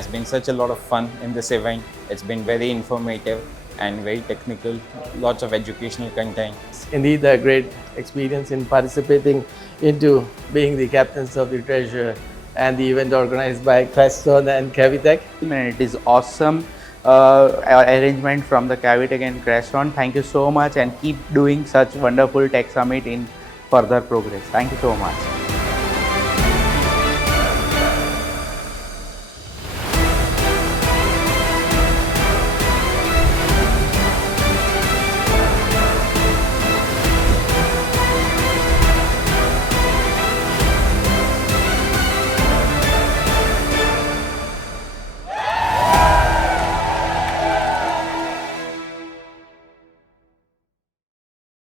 has been such a lot of fun in this event. It's been very informative and very technical, lots of educational content. Indeed, a great experience in participating into being the captains of the treasure and the event organized by Crestron and Cavitak. And it is awesome arrangement from the Cavitak and Crestron. Thank you so much and keep doing such wonderful tech summit in further progress. Thank you so much.